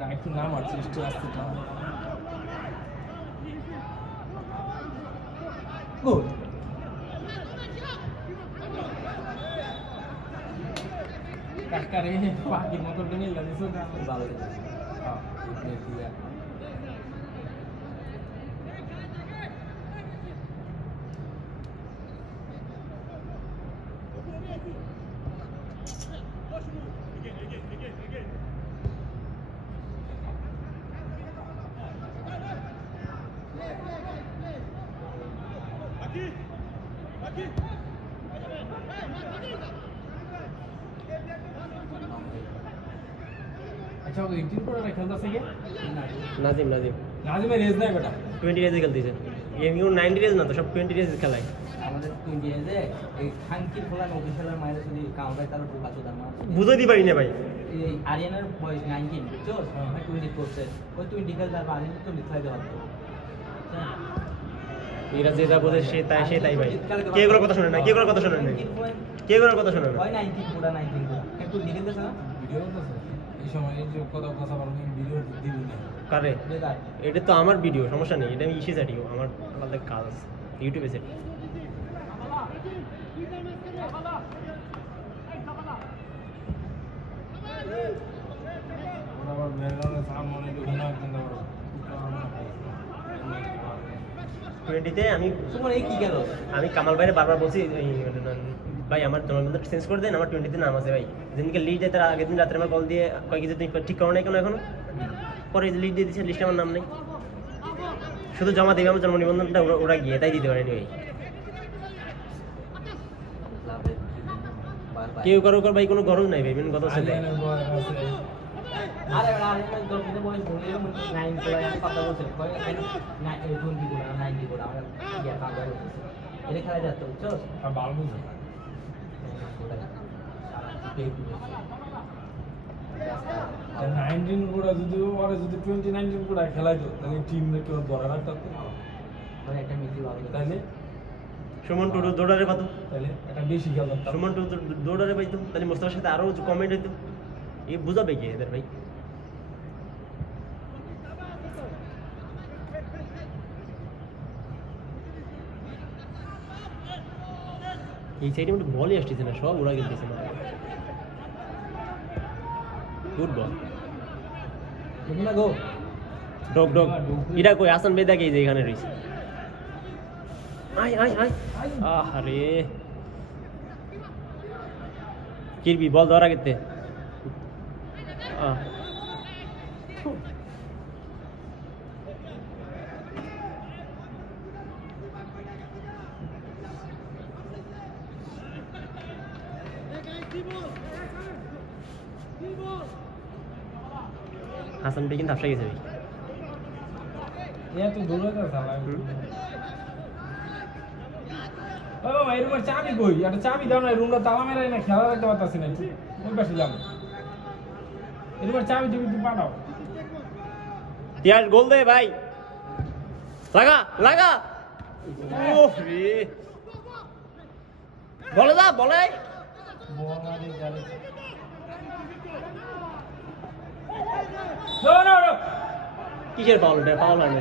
না একটু নাম আছে একটু আসতে গোল কাকারে পাখির মতো নিয়ে লাগিয়েছো না ভালো अच्छा वो 18 पर खेलता सही है नाजिम नाजिम नाजिम में रेस नहीं बेटा 20 রেজে খেলতেছে এই নিউ 90 রেজ না তো সব 20 রেজ খেলায় আমাদের 20 রেজে এই খানকির ফলান অফিশিয়ালের মাইরে যদি কাউন্টার তার উপর কাছে দাম বুঝাইতে পারি না ভাই এই আরিয়ানার বয়স 19 বুঝছো 20 করছে ওই 20 খেল তার আরিয়ানা তো লিখাই দেওয়া তো এরা যে যা বলে সে তাই ভাই কে এগুলোর কথা শুনে না কে এগুলোর কথা শুনে না কে এগুলোর কথা শুনে না ওই 19 পুরা 19 পুরা একটু লিখে দিছ না ভিডিও তো এই সময় যে কথা বলবো ভিডিও দিবি না কারে এটা তো আমার ভিডিও সমস্যা নেই এটা আমি ইসে চাটিও আমার আলাদা কাজ আছে ইউটিউবে সেট আবার মেলানোর সামনে ঢুকনা কিন্তু 20 তে আমি তোমার এই কি গেল আমি কামাল ভাইরে বারবার বলছি ভাই আমার জন্মদিনটা চেঞ্জ করে দেন আমার 20 তে নাম আছে ভাই যেদিনকে লিড দেয় তার আগের দিন রাতে আমার কল দিয়ে কয় কিছু তুমি ঠিক করো না কেন এখনো পরে লিড দিয়ে দিচ্ছে লিস্টে আমার নাম নেই শুধু জমা দেবে আমার জন্ম নিবন্ধনটা ওরা গিয়ে তাই দিতে পারেনি ভাই কেউ কারো ভাই কোনো গরজ নাই ভাই মেন কথা ছিল আরে আরিয়ানা দরকারে বয়স বলে 9 পুরা আমি কথা বলছি কয় না এই 20 পুরা 90 পুরা আমরা ইয়া কাউন্টার এটা খেলা যাচ্ছে বুঝছো আর ভালো বুঝো 19 গুড়া যদি ওরা যদি 2019 গুড়া খেলাইতো তাহলে টিম রে কেউ ধরে রাখতো মানে একটা মিটি ভালো তাহলে সুমন টুডু দৌড়ারে পাতো তাহলে এটা বেশি খেলতো সুমন টুডু দৌড়ারে পাইতো তাহলে মোস্তফার সাথে আরো কমেন্ট হইতো এই বুঝাবে কি এদের ভাই এই সাইডে মধ্যে বলই আসতেছে না সব ওরা গেলতেছে না গুড বল না গো ডগ ডগ এটা কই হাসান বেদা কে যে এখানে রইছে আয় আয় আয় আরে কিরবি বল ধরা গেতে হাসান ভাই কিন্তু আপসা গেছে ভাই এত দূরে তো সালা ও বাবা এই রুমের চাবি কই একটা চাবি দাও না রুমটা তালা মেরে না খেলা দেখতে পারতাছি না ওই পাশে যাবো এই রুমের চাবি তুমি পাঠাও তিয়াস গোল দে ভাই লাগা লাগা ওহ রে বলে যা বলে বলারে যাবে নো নো নো কিসের পাউল এটা পাউল হয় না